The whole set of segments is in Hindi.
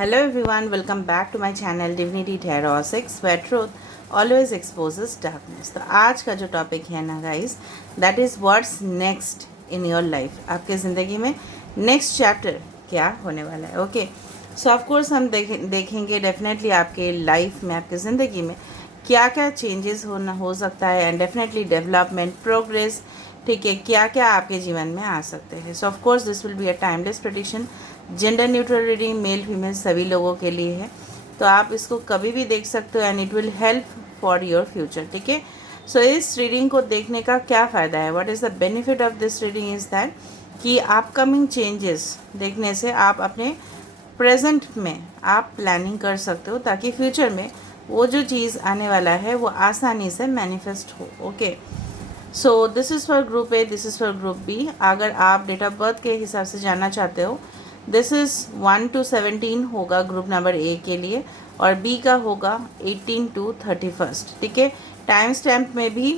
Hello everyone, welcome back to my channel Divinity Tarot 6 where truth always exposes darkness। तो आज का जो टॉपिक है ना guys, that is what's next in your life. आपके ज़िंदगी में नेक्स्ट चैप्टर क्या होने वाला है। ओके, सो ऑफ कोर्स हम देखेंगे डेफिनेटली आपके लाइफ में, आपके ज़िंदगी में क्या क्या चेंजेस हो सकता है एंड डेफिनेटली डेवलपमेंट प्रोग्रेस, ठीक है, क्या क्या आपके जीवन में आ सकते हैं। सो of course this will be a timeless prediction, gender neutral reading, male female सभी लोगों के लिए है। तो आप इसको कभी भी देख सकते हो and it will help for your future, ठीक है। सो इस रीडिंग को देखने का क्या फ़ायदा है, what is the benefit of this reading is that कि अपकमिंग चेंजेस देखने से आप अपने प्रेजेंट में आप प्लानिंग कर सकते हो ताकि फ्यूचर में वो जो चीज़ आने वाला है वो आसानी से मैनिफेस्ट हो। Okay, so this is for group A, this is for group B. अगर आप डेट ऑफ बर्थ के हिसाब से जानना चाहते हो, दिस इज़ 1 to 17 होगा ग्रुप नंबर ए के लिए और बी का होगा 18 to 31, ठीक है। टाइम स्टैम्प में भी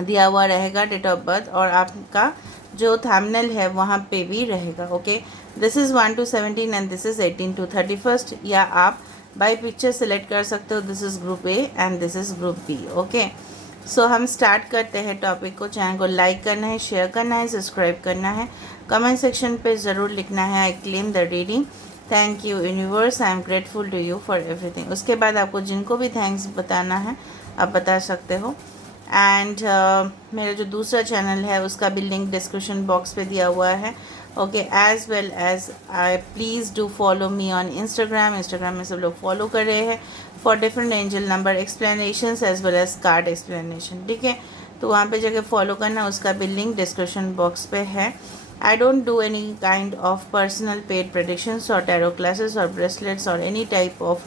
दिया हुआ रहेगा डेट ऑफ बर्थ और आपका जो थंबनेल है वहाँ पे भी रहेगा। Okay, this is 1 to 17 and this is 18 to 31, या आप बाय पिक्चर सेलेक्ट कर सकते हो। This is group A and this is group B. Okay, so हम स्टार्ट करते हैं टॉपिक को। चैनल को लाइक करना है, शेयर करना है, सब्सक्राइब करना है, कमेंट सेक्शन पे ज़रूर लिखना है I claim the reading, thank you universe, I am grateful to you for everything. उसके बाद आपको जिनको भी थैंक्स बताना है आप बता सकते हो। एंड मेरा जो दूसरा चैनल है उसका भी लिंक डिस्क्रिप्शन बॉक्स पे दिया हुआ है। Okay, as well as I please do follow me on Instagram में सब लोग फॉलो कर रहे हैं for different angel number explanations as well as card explanation, ठीक है। तो वहाँ पे जाके फॉलो करना, उसका भी लिंक डिस्क्रिप्शन बॉक्स पे है। I don't do any kind of personal paid predictions or tarot classes or bracelets or any type of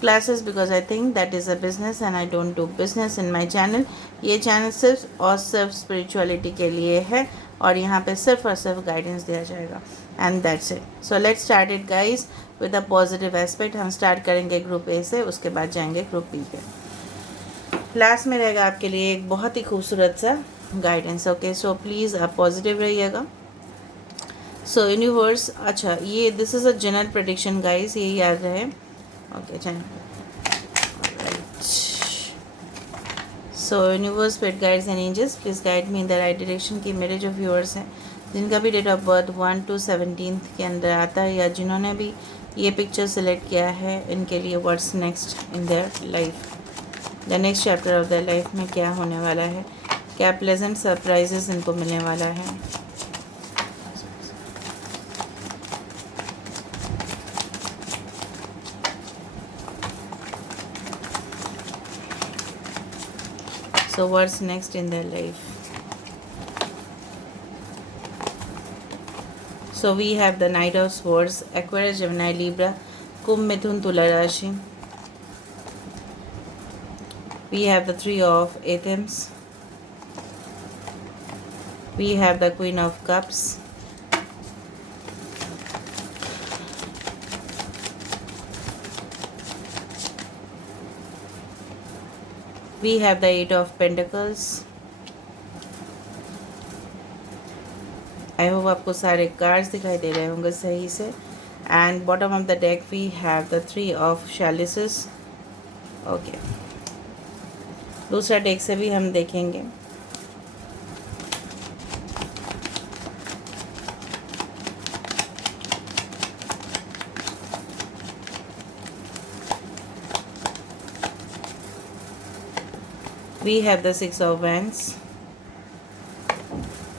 classes because I think that is a business and I don't do business in my channel। ये चैनल सिर्फ और सिर्फ स्पिरिचुअलिटी के लिए है और यहाँ पे सिर्फ और सिर्फ गाइडेंस दिया जाएगा and that's it. So let's start it guys with a positive aspect. हम स्टार्ट करेंगे ग्रुप ए से, उसके बाद जाएंगे ग्रुप बी पे। लास्ट में रहेगा आपके लिए एक बहुत ही खूबसूरत सा गाइडेंस। ओके, सो प्लीज़ आप पॉजिटिव रहिएगा। सो यूनिवर्स, अच्छा ये this is a general prediction guys, ये याद रहे। Okay, channel so universe, spirit guides and angels please guide me in the right direction. कि मेरे जो व्यूअर्स हैं जिनका भी डेट ऑफ बर्थ 1 to 17 के अंदर आता है या जिन्होंने भी ये पिक्चर सेलेक्ट किया है, इनके लिए what's next in their life, the next chapter of their life में क्या होने वाला है, क्या प्लेजेंट सरप्राइजेस इनको मिलने वाला है। So what's next in their life? So we have the Knight of Swords, Aquarius, Gemini, Libra, Kumbh, Mithun, Tula Rashi. We have the Three of Athens. We have the Queen of Cups. We have the Eight of Pentacles. I hope आपको सारे कार्ड्स दिखाई दे रहे होंगे सही से। And bottom of the deck we have the three of chalices. Okay, दूसरा डेक से भी हम देखेंगे। We have the Six of Wands.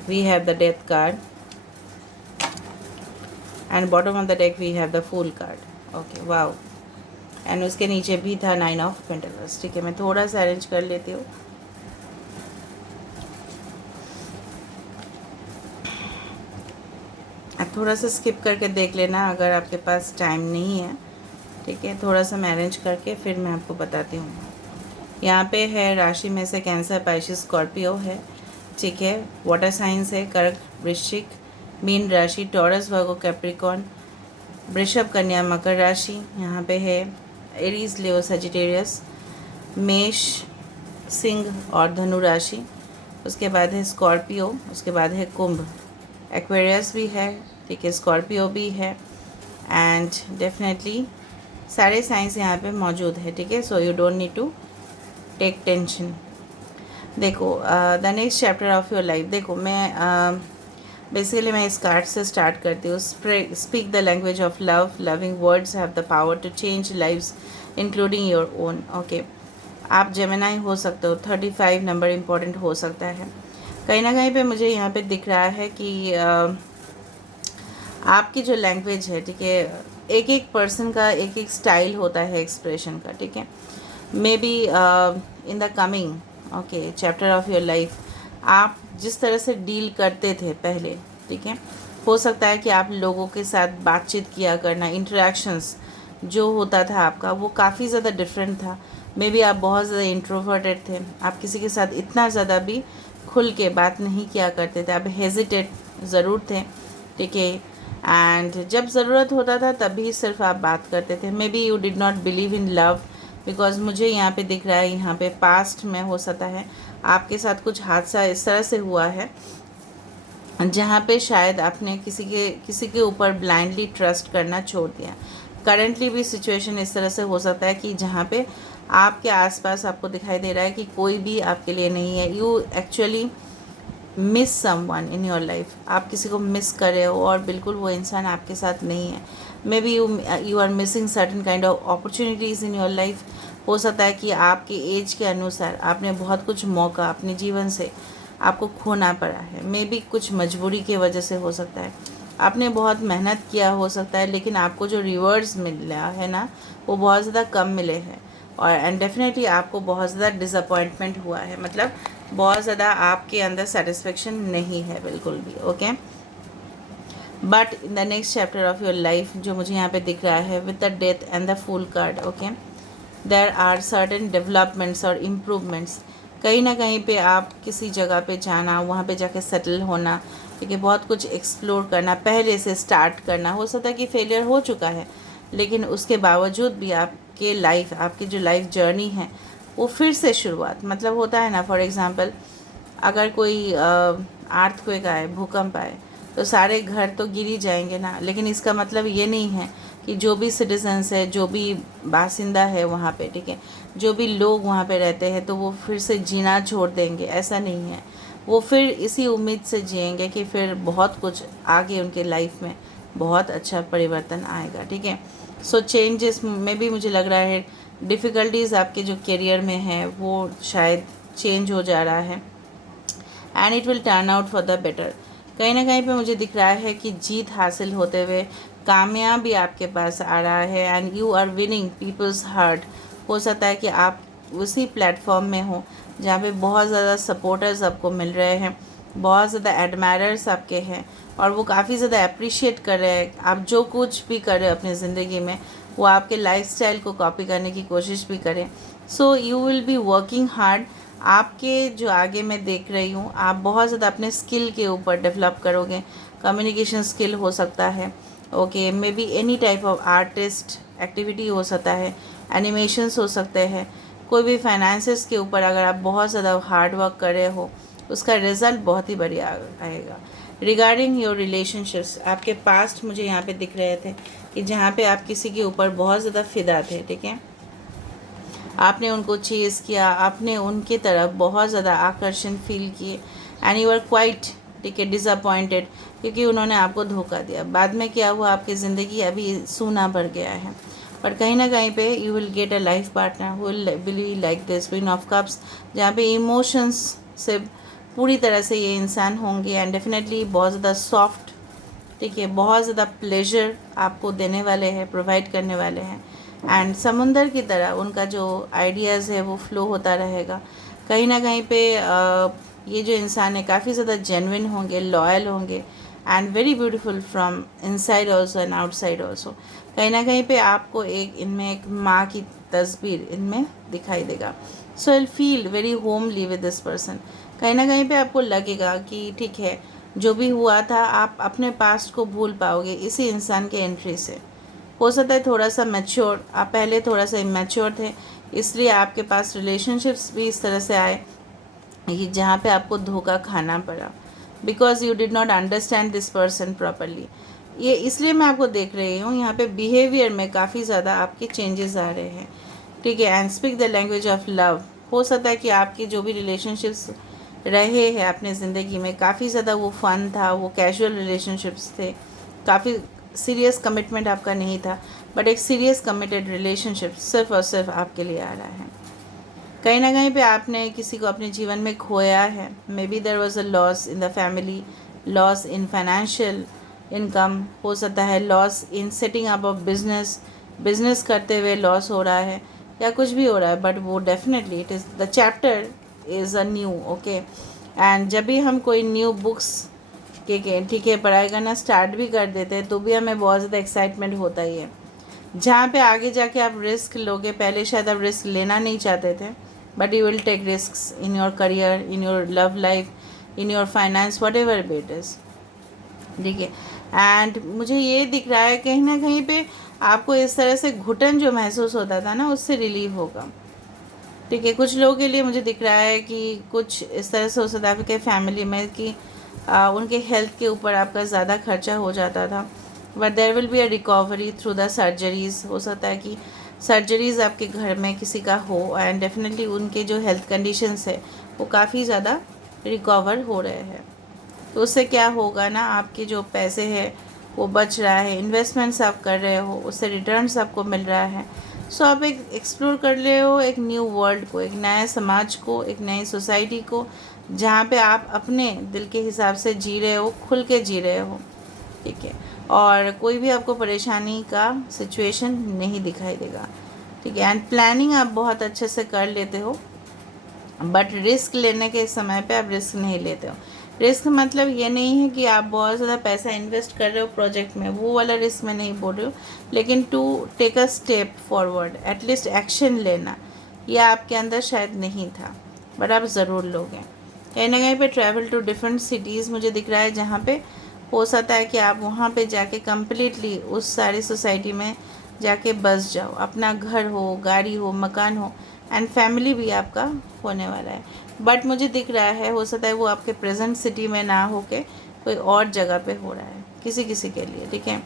We have the Death card. And bottom of the deck we have the Fool card. Okay, wow. And उसके नीचे भी था Nine of Pentacles, ठीक है। मैं थोड़ा सा अरेंज कर लेती हूँ। आप थोड़ा सा स्किप करके देख लेना अगर आपके पास टाइम नहीं है, ठीक है। थोड़ा सा मैं अरेंज करके फिर मैं आपको बताती हूँ। यहाँ पे है राशि में से कैंसर, पाइशिस, स्कॉर्पियो है, ठीक है। वाटर साइंस है कर्क, वृश्चिक, मीन राशि, टॉरस, वर्गो, कैप्रिकॉर्न, वृषभ, कन्या, मकर राशि। यहाँ पे है एरीज, लियो, सजिटेरियस, मेष, सिंह और धनु राशि। उसके बाद है स्कॉर्पियो, उसके बाद है कुंभ, एक्वेरियस भी है, ठीक है, स्कॉर्पियो भी है एंड डेफिनेटली सारे साइंस यहाँ पे मौजूद है, ठीक है. So you don't need to take tension. देखो the next chapter of your life. देखो मैं बेसिकली मैं इस कार्ड से स्टार्ट करती हूँ. Speak the language of love. Loving words have the power to change lives including your own. Okay, आप जेमिनाई हो सकते हो. 35 नंबर इम्पोर्टेंट हो सकता है. कहीं ना कहीं पे मुझे यहाँ पे दिख रहा है कि आपकी जो लैंग्वेज है, ठीक है, एक एक पर्सन का एक एक स्टाइल होता है एक्सप्रेशन का, ठीक है. May be in the coming okay chapter of your life आप जिस तरह से डील करते थे पहले, ठीक है, हो सकता है कि आप लोगों के साथ बातचीत किया करना, इंटरेक्शंस जो होता था आपका वो काफ़ी ज़्यादा डिफरेंट था. मे बी आप बहुत ज़्यादा इंट्रोवर्टेड थे. आप किसी के साथ इतना ज़्यादा भी खुल के बात नहीं किया करते थे. आप हेजिटेट ज़रूर थे, ठीक है. एंड जब ज़रूरत होता था तभी सिर्फ आप बात करते थे. May be you did not believe in love, because मुझे यहाँ पे दिख रहा है, यहाँ पे पास्ट में हो सकता है आपके साथ कुछ हादसा इस तरह से हुआ है जहाँ पे शायद आपने किसी के ऊपर ब्लाइंडली ट्रस्ट करना छोड़ दिया. करेंटली भी सिचुएशन इस तरह से हो सकता है कि जहाँ पे आपके आसपास आपको दिखाई दे रहा है कि कोई भी आपके लिए नहीं है. You actually miss someone in your life. आप किसी को मिस कर रहे हो और बिल्कुल वो इंसान आपके साथ नहीं है. Maybe you are missing certain kind of opportunities in your life. हो सकता है कि आपके एज के अनुसार आपने बहुत कुछ मौका अपने जीवन से आपको खोना पड़ा है. मे बी कुछ मजबूरी की वजह से हो सकता है. आपने बहुत मेहनत किया हो सकता है, लेकिन आपको जो रिवर्स मिला है ना वो बहुत ज़्यादा कम मिले हैं. और एंड डेफिनेटली आपको बहुत ज़्यादा डिसअपॉइंटमेंट हुआ है. मतलब बहुत ज़्यादा आपके अंदर सेटिस्फेक्शन नहीं है बिल्कुल भी. Okay, but in the next chapter of your life जो मुझे यहाँ पे दिख रहा है with the death and the fool card, okay, there are certain developments और इम्प्रूवमेंट्स. कहीं ना कहीं पे आप किसी जगह पे जाना, वहाँ पे जाके सेटल होना, ठीक है, बहुत कुछ एक्सप्लोर करना, पहले से स्टार्ट करना. हो सकता है कि फेलियर हो चुका है, लेकिन उसके बावजूद भी आपकी जो लाइफ जर्नी है वो फिर से शुरुआत. मतलब होता है ना, फॉर एग्ज़ाम्पल अगर कोई अर्थक्वेक आए, भूकंप आए, तो सारे घर तो गिर ही जाएंगे ना. लेकिन इसका मतलब ये नहीं है कि जो भी सिटीजन्स है, जो भी बासिंदा है वहाँ पे, ठीक है, जो भी लोग वहाँ पे रहते हैं, तो वो फिर से जीना छोड़ देंगे. ऐसा नहीं है. वो फिर इसी उम्मीद से जिएंगे कि फिर बहुत कुछ आगे उनके लाइफ में बहुत अच्छा परिवर्तन आएगा, ठीक है. सो चेंजेस में भी मुझे लग रहा है डिफ़िकल्टीज़ आपके जो करियर में है वो शायद चेंज हो जा रहा है and it will turn out for the better. कहीं ना कहीं पे मुझे दिख रहा है कि जीत हासिल होते हुए कामयाबी आपके पास आ रहा है and you are winning people's heart. हो सकता है कि आप उसी प्लेटफॉर्म में हो जहाँ पे बहुत ज़्यादा सपोर्टर्स आपको मिल रहे हैं, बहुत ज़्यादा एडमायरर्स आपके हैं और वो काफ़ी ज़्यादा अप्रिशिएट कर रहे हैं. आप जो कुछ भी कर रहे हो अपनी ज़िंदगी में वो आपके लाइफस्टाइल को कॉपी करने की कोशिश भी करें. So you will be working hard. आपके जो आगे मैं देख रही हूँ, आप बहुत ज़्यादा अपने स्किल के ऊपर डेवलप करोगे. कम्युनिकेशन स्किल हो सकता है, okay, may be any type of artist activity हो सकता है, एनिमेशंस हो सकते हैं. कोई भी फाइनेंसेस के ऊपर अगर आप बहुत ज़्यादा हार्ड वर्क कर रहे हो उसका रिज़ल्ट बहुत ही बढ़िया आएगा. रिगार्डिंग योर रिलेशनशिप्स, आपके पास्ट मुझे यहाँ पे दिख रहे थे कि जहाँ पे आप किसी के ऊपर बहुत ज़्यादा फ़िदा थे, ठीक है, आपने उनको चेज़ किया, आपने उनके तरफ बहुत ज़्यादा आकर्षण फील किए एंड यू आर क्वाइट, ठीक है, डिसअपॉइंटेड क्योंकि उन्होंने आपको धोखा दिया. बाद में क्या हुआ, आपकी ज़िंदगी अभी सूना भर गया है. पर कहीं ना कहीं पे you will get a life partner who will be like this queen of cups, जहाँ पे इमोशंस से पूरी तरह से ये इंसान होंगे एंड डेफिनेटली बहुत ज़्यादा सॉफ्ट, ठीक है, बहुत ज़्यादा प्लेजर आपको देने वाले हैं, प्रोवाइड करने वाले हैं. एंड समुंदर की तरह उनका जो आइडियाज़ है वो फ्लो होता रहेगा. कहीं ना कहीं पे ये जो इंसान है काफ़ी ज़्यादा जेन्युइन होंगे, लॉयल होंगे and very beautiful from inside also and outside also. कहीं ना कहीं पे आपको इनमें एक माँ की तस्वीर इनमें दिखाई देगा. So I feel very homely with this person. कहीं ना कहीं पे आपको लगेगा कि ठीक है, जो भी हुआ था आप अपने पास्ट को भूल पाओगे इसी इंसान के एंट्री से. हो सकता है थोड़ा सा मैच्योर, आप पहले थोड़ा सा इमेच्योर थे, इसलिए आपके पास रिलेशनशिप्स भी इस तरह से आए कि जहाँ पे आपको धोखा खाना पड़ा because you did not understand this person properly. ये इसलिए मैं आपको देख रही हूँ, यहाँ पे बिहेवियर में काफ़ी ज़्यादा आपके चेंजेस आ रहे हैं, ठीक है। And speak the language of love. हो सकता है कि आपकी जो भी रिलेशनशिप्स रहे हैं अपने ज़िंदगी में, काफ़ी ज़्यादा वो फन था, वो कैजुअल रिलेशनशिप्स थे, काफ़ी सीरियस कमिटमेंट आपका नहीं था, बट एक सीरियस कमिटेड रिलेशनशिप सिर्फ और सिर्फ आपके लिए आ रहा है। कहीं ना कहीं पे आपने किसी को अपने जीवन में खोया है। May be there was a loss in the family, loss in financial income, हो सकता है loss in setting up of business, business करते हुए लॉस हो रहा है, या कुछ भी हो रहा है, बट वो definitely it is the chapter is a new, okay. And जब भी हम कोई न्यू बुक्स के ठीक है पढ़ाई करना स्टार्ट भी कर देते हैं, तो भी हमें बहुत ज़्यादा एक्साइटमेंट होता ही है। जहाँ पे आगे जाके आप रिस्क लोगे, पहले शायद आप रिस्क लेना नहीं चाहते थे, but you will take risk in your career, in your love life, in your finance, whatever it is, ठीक है। एंड मुझे ये दिख रहा है कहीं ना कहीं पे आपको इस तरह से घुटन जो महसूस होता था ना, उससे रिलीव होगा, ठीक है। कुछ लोगों के लिए मुझे दिख रहा है कि कुछ इस तरह से हो सकता है आपके फैमिली में कि उनके हेल्थ के ऊपर आपका ज़्यादा खर्चा हो जाता था, but there will be a recovery through the surgeries. हो सकता है कि सर्जरीज़ आपके घर में किसी का हो, एंड डेफिनेटली उनके जो हेल्थ कंडीशंस है वो काफ़ी ज़्यादा रिकवर हो रहे हैं। तो उससे क्या होगा ना, आपके जो पैसे हैं वो बच रहा है, इन्वेस्टमेंट्स आप कर रहे हो, उससे रिटर्न्स आपको मिल रहा है। सो आप एक एक्सप्लोर कर रहे हो एक न्यू वर्ल्ड को, एक नए समाज को, एक नई सोसाइटी को, जहाँ पे आप अपने दिल के हिसाब से जी रहे हो, खुल के जी रहे हो, ठीक है। और कोई भी आपको परेशानी का सिचुएशन नहीं दिखाई देगा, ठीक है। एंड प्लानिंग आप बहुत अच्छे से कर लेते हो, बट रिस्क लेने के समय पे आप रिस्क नहीं लेते हो। रिस्क मतलब ये नहीं है कि आप बहुत ज़्यादा पैसा इन्वेस्ट कर रहे हो प्रोजेक्ट में, वो वाला रिस्क मैं नहीं बोल रही हूँ, लेकिन to take a step forward, at least action लेना, यह आपके अंदर शायद नहीं था, बट आप ज़रूर लोगे। कहीं ना कहीं पे ट्रैवल टू डिफरेंट सिटीज़ मुझे दिख रहा है, जहाँ पे हो सकता है कि आप वहाँ पे जाके कम्प्लीटली उस सारी सोसाइटी में जाके बस जाओ, अपना घर हो, गाड़ी हो, मकान हो, एंड फैमिली भी आपका होने वाला है। बट मुझे दिख रहा है हो सकता है वो आपके प्रेजेंट सिटी में ना हो के कोई और जगह पे हो रहा है किसी किसी के लिए, ठीक है।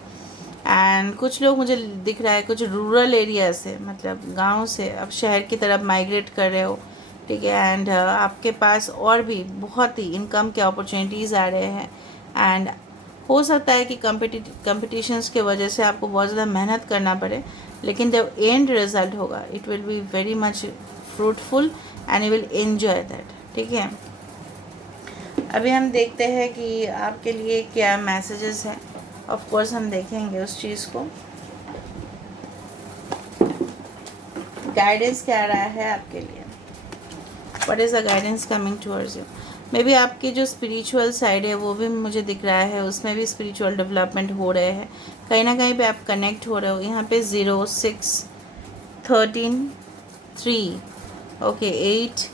एंड कुछ लोग मुझे दिख रहा है कुछ रूरल एरिया से, मतलब गांव से अब शहर की तरफ माइग्रेट कर रहे हो, ठीक है। एंड आपके पास और भी बहुत ही इनकम के अपॉर्चुनिटीज़ आ रहे हैं, एंड हो सकता है कि कंपटीशंस के वजह से आपको बहुत ज़्यादा मेहनत करना पड़े, लेकिन जब एंड रिजल्ट होगा it will be very much fruitful and you will enjoy that, ठीक है। अभी हम देखते हैं कि आपके लिए क्या मैसेजेस हैं। ऑफ कोर्स हम देखेंगे उस चीज़ को, गाइडेंस क्या रहा है आपके लिए, what is the guidance coming towards you. May be आपकी जो स्पिरिचुअल साइड है वो भी मुझे दिख रहा है, उसमें भी स्पिरिचुअल डेवलपमेंट हो रहे हैं, कहीं ना कहीं पे आप कनेक्ट हो रहे हो। यहाँ पे 0, 6, 13, 3, okay 8,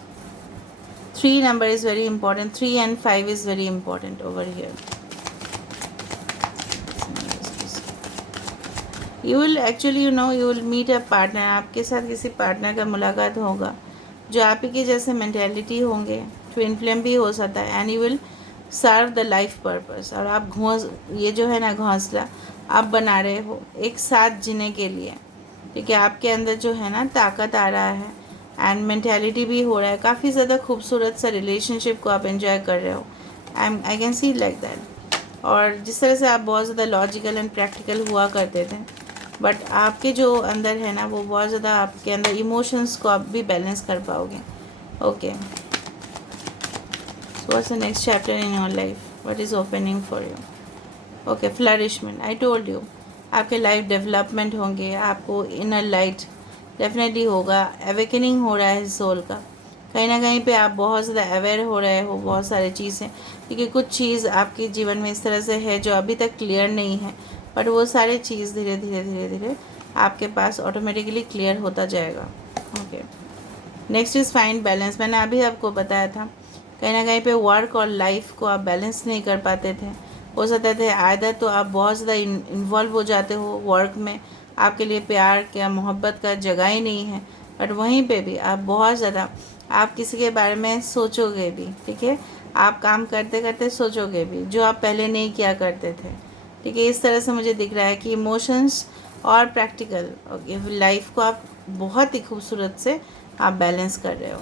3 number is very important, 3 and 5 is very important over here. You will actually you will meet a partner, आपके साथ किसी पार्टनर का मुलाकात होगा जो आप ही के जैसे मेंटेलिटी होंगे, ट्विन फ्लेम भी हो सकता है, and you will serve the life purpose. और आप ये जो है ना घोंसला आप बना रहे हो एक साथ जीने के लिए, ठीक है। आपके अंदर जो है ना ताकत आ रहा है, एंड मेंटेलिटी भी हो रहा है, काफ़ी ज़्यादा खूबसूरत सा रिलेशनशिप को आप एंजॉय कर रहे हो, I can see like that. और जिस तरह से आप बहुत ज़्यादा लॉजिकल एंड प्रैक्टिकल हुआ करते थे, बट आपके जो अंदर है ना वो बहुत ज़्यादा आपके अंदर इमोशंस को आप भी बैलेंस कर पाओगे, okay. So what's the next chapter in your life, what is opening for you, okay. Flourishment, I told you आपके लाइफ डेवलपमेंट होंगे, आपको इनर लाइट डेफिनेटली होगा, अवेकनिंग हो रहा है सोल का। कहीं ना कहीं पे आप बहुत ज़्यादा अवेयर हो रहे हो बहुत सारी चीज़ें, क्योंकि कुछ चीज़ आपके जीवन में इस तरह से है जो अभी तक क्लियर नहीं है, बट वो सारी चीज़ धीरे धीरे धीरे धीरे आपके पास ऑटोमेटिकली क्लियर होता जाएगा, okay. Next is find balance. मैंने अभी आपको बताया था कहीं ना कहीं पे वर्क और लाइफ को आप बैलेंस नहीं कर पाते थे, हो सकते थे आइदर तो आप बहुत ज़्यादा इन्वॉल्व हो जाते हो वर्क में, आपके लिए प्यार या मोहब्बत का जगह ही नहीं है, बट वहीं पे भी आप बहुत ज़्यादा आप किसी के बारे में सोचोगे भी, ठीक है। आप काम करते करते सोचोगे भी जो आप पहले नहीं किया करते थे, ठीक है, इस तरह से मुझे दिख रहा है कि इमोशंस और प्रैक्टिकल लाइफ को आप बहुत ही खूबसूरत से आप बैलेंस कर रहे हो।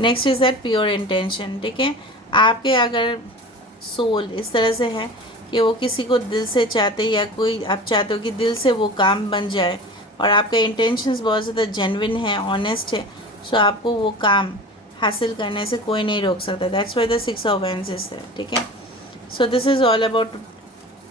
Next is that pure intention. ठीक है, आपके अगर सोल इस तरह से है कि वो किसी को दिल से चाहते, या कोई आप चाहते हो कि दिल से वो काम बन जाए, और आपका इंटेंशंस बहुत ज़्यादा जेन्युइन है, ऑनेस्ट है, सो आपको वो काम हासिल करने से कोई नहीं रोक सकता। That's why the 6 of wands is है। ठीक है, सो this is all about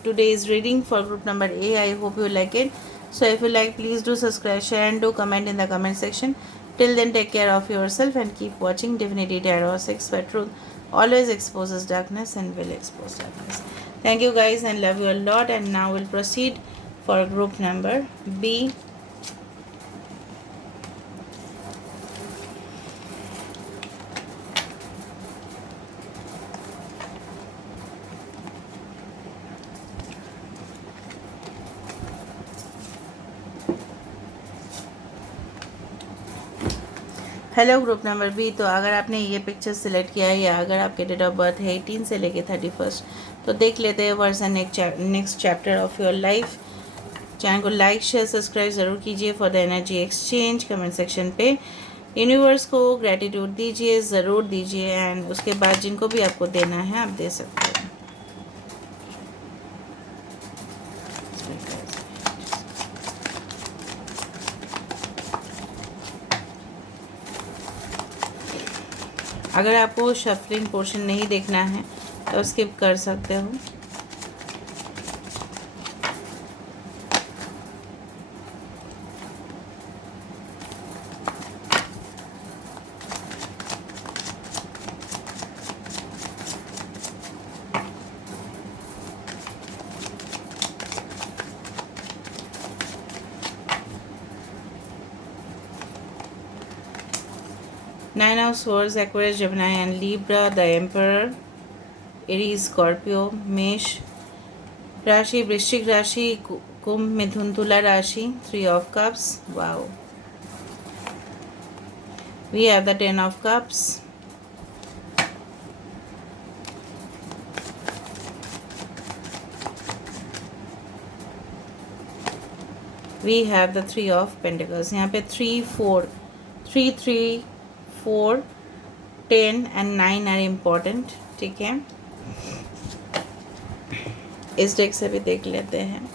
today's reading for group number A. I hope you like it. So if you like, please do subscribe, share and do comment in the comment section. Till then, take care of yourself and keep watching Divinity Tarot 6, where truth always exposes darkness and will expose darkness. Thank you guys and love you a lot. And now we'll proceed for group number B. Hello group number B. तो अगर आपने ये पिक्चर सिलेक्ट किया है, या अगर आपके डेट ऑफ बर्थ है 18 से लेके 31, तो देख लेते हैं verse next chapter of your life. Channel को लाइक शेयर सब्सक्राइब ज़रूर कीजिए for the energy exchange. Comment section पे यूनिवर्स को ग्रेटिट्यूड दीजिए, ज़रूर दीजिए, एंड उसके बाद जिनको भी आपको देना है आप दे सकते हैं। अगर आपको शफलिंग पोर्शन नहीं देखना है तो स्किप कर सकते हो। Nine of Swords, Aquarius, Gemini and Libra, the Emperor, Aries, Scorpio, मेष राशि, वृश्चिक राशि, कुंभ, मिथुन, तुला राशि, 3 of Cups. Wow. We have the 10 of Cups. We have the 3 of Pentacles. यहाँ पे 3, 4, 3, 3, 4, 10 and 9 are important. ठीक है, इस डेक से भी देख लेते हैं।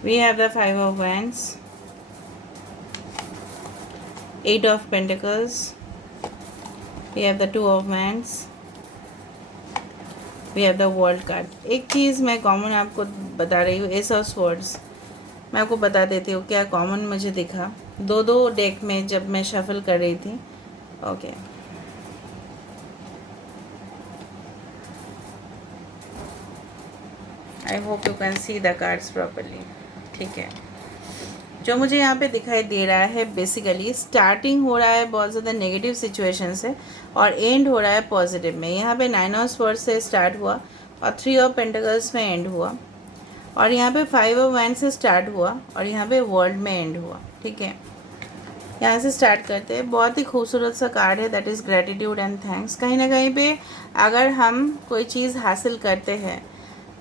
We have the 5 of Wands, 8 of Pentacles. We have the 2 of Wands. We have the World card. एक चीज़ मैं कॉमन आपको बता रही हूँ, एस ऑफ स्वॉर्ड्स। मैं आपको बता देती हूँ क्या कॉमन मुझे दिखा दो डेक में जब मैं शफल कर रही थी। Okay, I hope you can see the cards properly. ठीक है, जो मुझे यहाँ पे दिखाई दे रहा है, बेसिकली स्टार्टिंग हो रहा है बहुत ज़्यादा नेगेटिव सिचुएशन से और एंड हो रहा है पॉजिटिव में। यहाँ पे 9 ऑफ स्वॉर्ड्स से स्टार्ट हुआ और 3 ऑफ पेंटिकल्स में एंड हुआ, और यहाँ पे 5 ऑफ वैंड्स से स्टार्ट हुआ और यहाँ पे वर्ल्ड में एंड हुआ। ठीक है, यहाँ से स्टार्ट करते हैं। बहुत ही खूबसूरत सा कार्ड है, that is gratitude and thanks. कहीं ना कहीं पे अगर हम कोई चीज़ हासिल करते हैं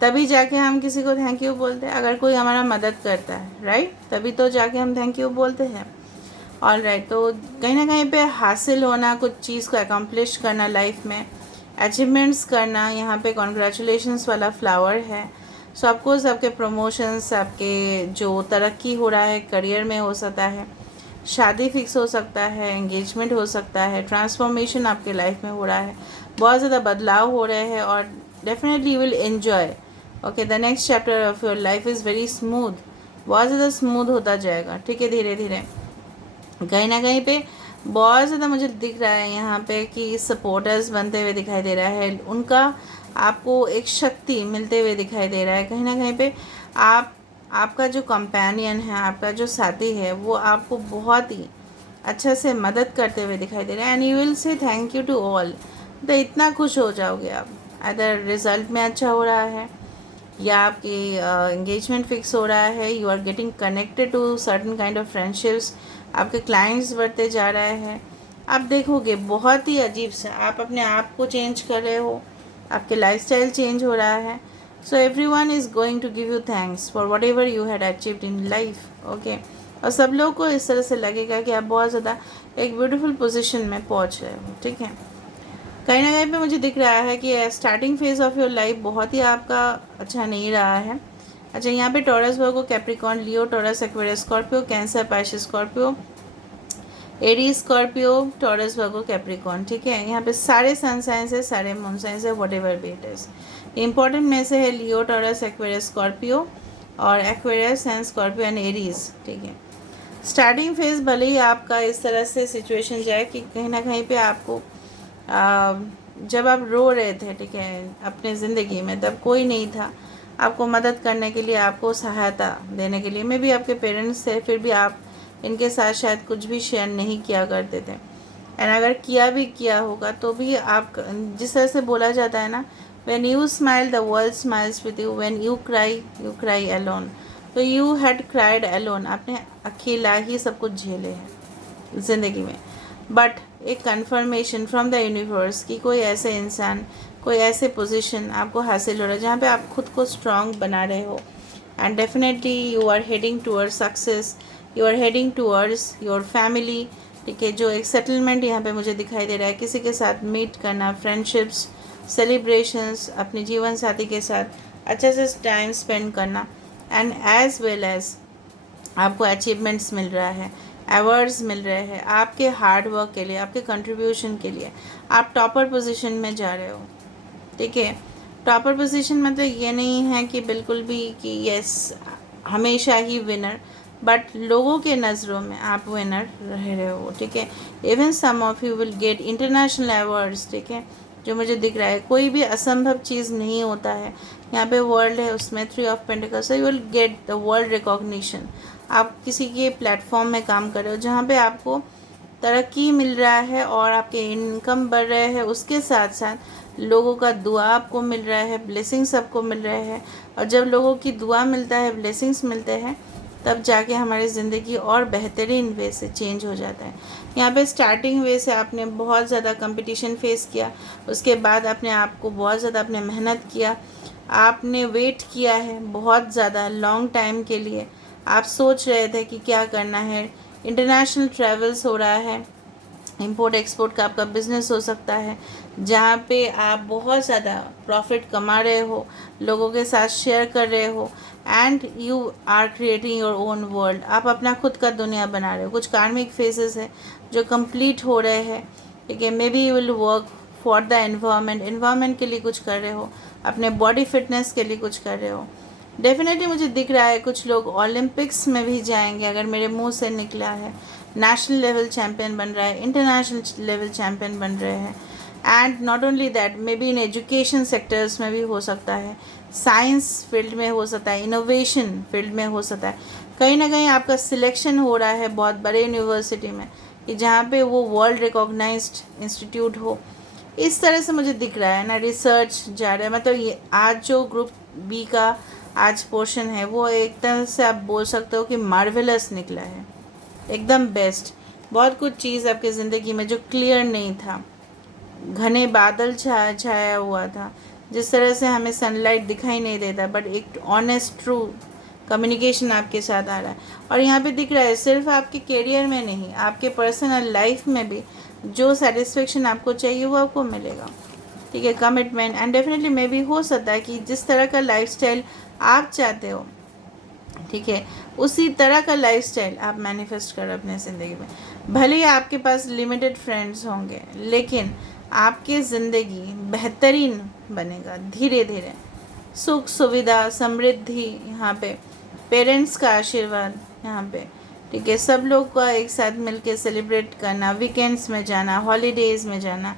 तभी जाके हम किसी को थैंक यू बोलते हैं। अगर कोई हमारा मदद करता है, राइट, तभी तो जाके हम थैंक यू बोलते हैं। ऑल राइट, तो कहीं ना कहीं पे हासिल होना, कुछ चीज़ को अकम्प्लिश करना लाइफ में, अचीवमेंट्स करना, यहाँ पे कॉन्ग्रेचुलेशंस वाला फ्लावर है। सो ऑफकोर्स आपके प्रमोशंस, आपके जो तरक्की हो रहा है करियर में हो सकता है, शादी फिक्स हो सकता है, एंगेजमेंट हो सकता है, ट्रांसफॉर्मेशन आपके लाइफ में हो रहा है, बहुत ज़्यादा बदलाव हो रहे हैं, और definitely you will enjoy. Okay, the next chapter of your life is very smooth, बहुत ज़्यादा स्मूथ होता जाएगा। ठीक है, धीरे धीरे कहीं ना कहीं पे बहुत ज़्यादा मुझे दिख रहा है यहाँ पे कि सपोर्टर्स बनते हुए दिखाई दे रहा है, उनका आपको एक शक्ति मिलते हुए दिखाई दे रहा है। कहीं ना कहीं पे आप आपका जो कंपेनियन है, आपका जो साथी है, वो आपको बहुत ही अच्छा से मदद करते हुए दिखाई दे रहा है, and you will say thank you to all. तो इतना खुश हो जाओगे आप, अदर रिज़ल्ट में अच्छा हो रहा है या आपकी एंगेजमेंट फिक्स हो रहा है, you are getting connected to certain kind of friendships, आपके क्लाइंट्स बढ़ते जा रहे हैं। आप देखोगे बहुत ही अजीब सा आप अपने आप को चेंज कर रहे हो, आपके लाइफस्टाइल चेंज हो रहा है। So everyone is going to give you thanks for whatever you had achieved in life. Okay, और सब लोगों को इस तरह से लगेगा कि आप बहुत ज़्यादा एक ब्यूटीफुल पोजीशन में पहुंच रहे हो। ठीक है, कहीं ना कहीं पे मुझे दिख रहा है कि starting phase of your life बहुत ही आपका अच्छा नहीं रहा है। अच्छा, यहाँ पे Taurus, Virgo, Capricorn, Leo, Taurus, Aquarius, Scorpio, Cancer, Pisces, Scorpio, Aries, Scorpio, Taurus, Virgo, Capricorn. ठीक है, यहाँ पे सारे सन साइंस है, सारे मून साइंस है, whatever be it is. Important में से है लियो, टॉरस, एक्वेरियस, स्कॉर्पियो, और Aquarius and Scorpio and Aries. ठीक है, स्टार्टिंग फेज भले ही आपका इस तरह से सिचुएशन जाए कि कहीं ना कहीं पे आपको जब आप रो रहे थे, ठीक है, अपने ज़िंदगी में, तब कोई नहीं था आपको मदद करने के लिए, आपको सहायता देने के लिए। मे भी आपके पेरेंट्स थे, फिर भी आप इनके साथ शायद कुछ भी शेयर नहीं किया करते थे, एंड अगर किया भी किया होगा तो भी आप, जिस तरह से बोला जाता है ना, when you smile the world smiles with you, when you cry alone. तो यू हैड क्राइड अलोन, आपने अकेला ही सब कुछ झेले हैं ज़िंदगी में। बट एक कन्फर्मेशन फ्रॉम द यूनिवर्स कि कोई ऐसे इंसान, कोई ऐसे पोजीशन आपको हासिल हो रहा है जहाँ पे आप खुद को स्ट्रांग बना रहे हो, and definitely you are heading towards success, you are heading towards your family. ठीक है, जो एक सेटलमेंट यहाँ पे मुझे दिखाई दे रहा है, किसी के साथ मीट करना, फ्रेंडशिप्स, सेलिब्रेशंस, अपने जीवन साथी के साथ अच्छे से टाइम स्पेंड करना, एंड एज वेल एज आपको अचीवमेंट्स मिल रहा है, अवार्ड्स मिल रहे हैं आपके हार्ड वर्क के लिए, आपके कंट्रीब्यूशन के लिए। आप टॉपर पोजीशन में जा रहे हो। ठीक है, टॉपर पोजीशन मतलब ये नहीं है कि बिल्कुल भी कि यस हमेशा ही विनर, बट लोगों के नज़रों में आप विनर रह रहे हो। ठीक है, even some of you will get international awards. ठीक है, जो मुझे दिख रहा है, कोई भी असंभव चीज़ नहीं होता है। यहाँ पे वर्ल्ड है, उसमें 3 of pentacles, you will get the world recognition. आप किसी के प्लेटफॉर्म में काम कर रहे हो जहाँ पे आपको तरक्की मिल रहा है और आपके इनकम बढ़ रहे हैं, उसके साथ साथ लोगों का दुआ आपको मिल रहा है, ब्लेसिंग्स आपको मिल रहे हैं। और जब लोगों की दुआ मिलता है, ब्लेसिंग्स मिलते हैं, तब जाके हमारी ज़िंदगी और बेहतरीन वे से चेंज हो जाता है। यहाँ पे स्टार्टिंग वे से आपने बहुत ज़्यादा कंपटीशन फेस किया, उसके बाद अपने आप को बहुत ज़्यादा आपने मेहनत किया, आपने वेट किया है बहुत ज़्यादा लॉन्ग टाइम के लिए। आप सोच रहे थे कि क्या करना है, इंटरनेशनल ट्रैवल्स हो रहा है, इंपोर्ट एक्सपोर्ट का आपका बिजनेस हो सकता है, जहाँ पे आप बहुत ज़्यादा प्रॉफिट कमा रहे हो, लोगों के साथ शेयर कर रहे हो, and you are creating your own world. आप अपना खुद का दुनिया बना रहे हो। कुछ कार्मिक फेजेस है जो कंप्लीट हो रहे हैं। ठीक है, maybe you will work for the environment के लिए कुछ कर रहे हो, अपने बॉडी फिटनेस के लिए कुछ कर रहे हो। डेफिनेटली मुझे दिख रहा है कुछ लोग ओलंपिक्स में भी जाएंगे, अगर मेरे मुंह से निकला है। नेशनल लेवल चैम्पियन बन रहा है, इंटरनेशनल लेवल चैम्पियन बन रहे हैं, and not only that, may be in education sectors में भी हो सकता है, साइंस फील्ड में हो सकता है, इनोवेशन फील्ड में हो सकता है। कहीं ना कहीं आपका सिलेक्शन हो रहा है बहुत बड़े यूनिवर्सिटी में, कि जहाँ पे वो वर्ल्ड रिकॉग्नाइज्ड इंस्टीट्यूट हो। इस तरह से मुझे दिख रहा है ना, रिसर्च जा रहा है। मतलब ये आज जो ग्रुप बी का आज पोर्शन है, वो एक तरह से आप बोल सकते हो कि मार्वेलस निकला है, एकदम बेस्ट। बहुत कुछ चीज़ आपकी ज़िंदगी में जो क्लियर नहीं था, घने बादल छाया हुआ था, जिस तरह से हमें सनलाइट दिखाई नहीं देता, बट एक ऑनेस्ट ट्रू कम्युनिकेशन आपके साथ आ रहा है। और यहाँ पे दिख रहा है सिर्फ आपके करियर में नहीं, आपके पर्सनल लाइफ में भी जो सेटिस्फेक्शन आपको चाहिए वो आपको मिलेगा। ठीक है, कमिटमेंट, एंड डेफिनेटली मे भी हो सकता है कि जिस तरह का लाइफस्टाइल आप चाहते हो, ठीक है, उसी तरह का लाइफस्टाइल आप मैनिफेस्ट करो अपने ज़िंदगी में। भले ही आपके पास लिमिटेड फ्रेंड्स होंगे, लेकिन आपकी ज़िंदगी बेहतरीन बनेगा धीरे धीरे। सुख सुविधा समृद्धि, यहाँ पे पेरेंट्स का आशीर्वाद, यहाँ पे ठीक है, सब लोग का एक साथ मिलके सेलिब्रेट करना, वीकेंड्स में जाना, हॉलीडेज़ में जाना,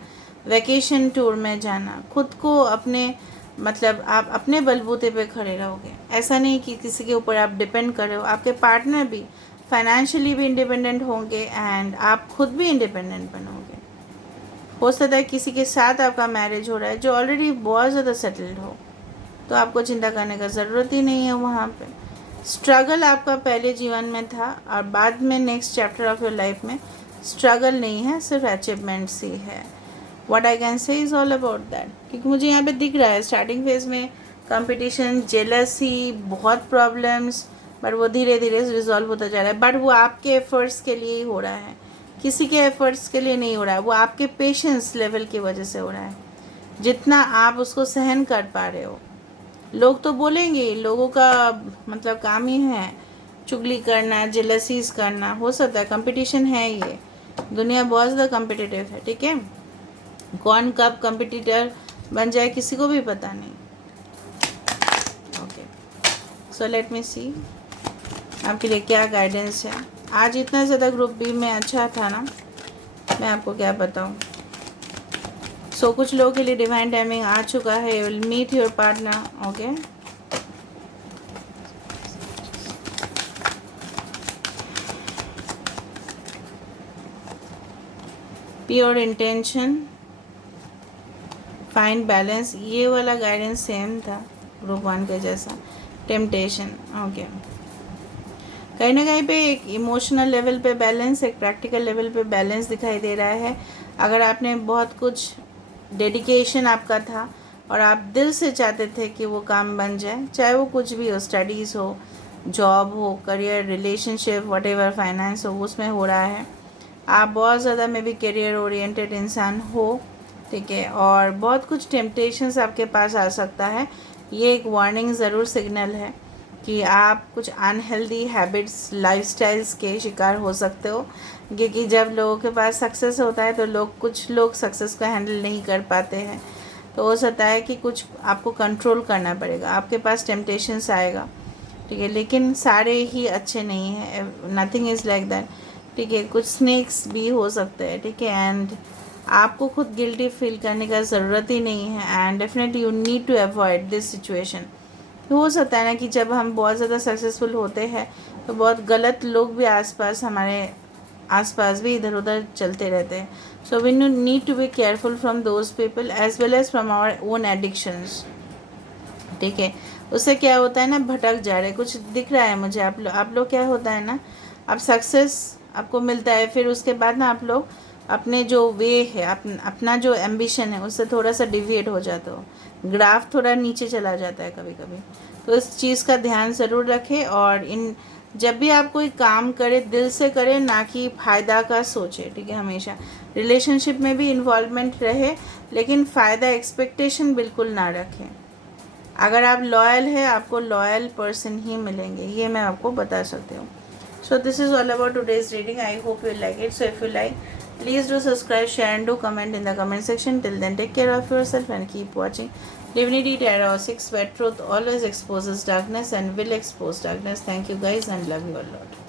वैकेशन टूर में जाना, खुद को अपने मतलब आप अपने बलबूते पे खड़े रहोगे। ऐसा नहीं कि किसी के ऊपर आप डिपेंड कर रहे हो। आपके पार्टनर भी फाइनेंशियली भी इंडिपेंडेंट होंगे एंड आप खुद भी इंडिपेंडेंट बनोगे। हो सकता है किसी के साथ आपका मैरिज हो रहा है जो ऑलरेडी बहुत ज़्यादा सेटल्ड हो, तो आपको चिंता करने का ज़रूरत ही नहीं है। वहाँ पे स्ट्रगल आपका पहले जीवन में था और बाद में next chapter of your life में स्ट्रगल नहीं है, सिर्फ अचीवमेंट्स ही है। What I can say is all about that, क्योंकि मुझे यहाँ पे दिख रहा है स्टार्टिंग फेज में कंपटीशन, जेलसी, बहुत प्रॉब्लम्स, बट वो धीरे धीरे रिजॉल्व होता जा रहा है। बट वो आपके एफर्ट्स के लिए ही हो रहा है, किसी के एफर्ट्स के लिए नहीं हो रहा है। वो आपके पेशेंस लेवल की वजह से हो रहा है, जितना आप उसको सहन कर पा रहे हो। लोग तो बोलेंगे, लोगों का मतलब काम ही है चुगली करना, जेलसीज करना। हो सकता है कंपटीशन है, ये दुनिया बहुत ज़्यादा कम्पिटिटिव है, ठीक है। कौन कब कंपटीटर बन जाए किसी को भी पता नहीं। ओके, सो लेट मी सी आपके लिए क्या गाइडेंस है। आज इतना ज़्यादा ग्रुप बी में अच्छा था ना, मैं आपको क्या बताऊँ। सो कुछ लोगों के लिए डिवाइन टाइमिंग आ चुका है। You will meet your partner. Okay, pure intention, find balance, ये वाला गाइडेंस सेम था ग्रुप 1 के जैसा। टेम्पटेशन, ओके, कहीं ना कहीं पे एक इमोशनल लेवल पे बैलेंस, एक प्रैक्टिकल लेवल पे बैलेंस दिखाई दे रहा है। अगर आपने बहुत कुछ डेडिकेशन आपका था और आप दिल से चाहते थे कि वो काम बन जाए, चाहे वो कुछ भी हो, स्टडीज़ हो, जॉब हो, करियर, रिलेशनशिप, व्हाटएवर, फाइनेंस हो, उसमें हो रहा है। आप बहुत ज़्यादा मे बी करियर ओरिएंटेड इंसान हो, ठीक है, और बहुत कुछ टेम्पटेशंस आपके पास आ सकता है। ये एक वार्निंग ज़रूर सिग्नल है कि आप कुछ अनहेल्दी हैबिट्स, लाइफस्टाइल्स के शिकार हो सकते हो। क्योंकि जब लोगों के पास सक्सेस होता है तो कुछ लोग सक्सेस को हैंडल नहीं कर पाते हैं, तो हो सकता है कि कुछ आपको कंट्रोल करना पड़ेगा। आपके पास टेम्पटेशंस आएगा, ठीक है, लेकिन सारे ही अच्छे नहीं हैं, नथिंग इज़ लाइक दैट, ठीक है। कुछ स्नेक्स भी हो सकते हैं, ठीक है, एंड आपको खुद गिल्टी फील करने का ज़रूरत ही नहीं है। And definitely you need to avoid this situation. हो सकता है ना कि जब हम बहुत ज़्यादा सक्सेसफुल होते हैं तो बहुत गलत लोग भी आसपास, हमारे आसपास भी इधर उधर चलते रहते हैं। So we need to be careful from those people as well as from our own addictions, ठीक है। उससे क्या होता है ना, भटक जा रहे, कुछ दिख रहा है मुझे। आप लोग क्या होता है ना, अब सक्सेस आपको मिलता है, फिर उसके बाद ना आप लोग अपने जो वे है, अपना जो एम्बिशन है, उससे थोड़ा सा डिविएट हो जाते हो, ग्राफ थोड़ा नीचे चला जाता है कभी कभी। तो इस चीज़ का ध्यान ज़रूर रखें। और जब भी आप कोई काम करें दिल से करें, ना कि फ़ायदा का सोचें, ठीक है। हमेशा रिलेशनशिप में भी इन्वॉल्वमेंट रहे, लेकिन फ़ायदा एक्सपेक्टेशन बिल्कुल ना रखें। अगर आप लॉयल है, आपको लॉयल पर्सन ही मिलेंगे, ये मैं आपको बता सकती हूँ। सो this is all about today's reading. I hope you like it. So if you like, please do subscribe, share and do comment in the comment section. Till then, take care of yourself and keep watching Divinity Tarot 6, where truth always exposes darkness and will expose darkness. Thank you guys and love you a lot.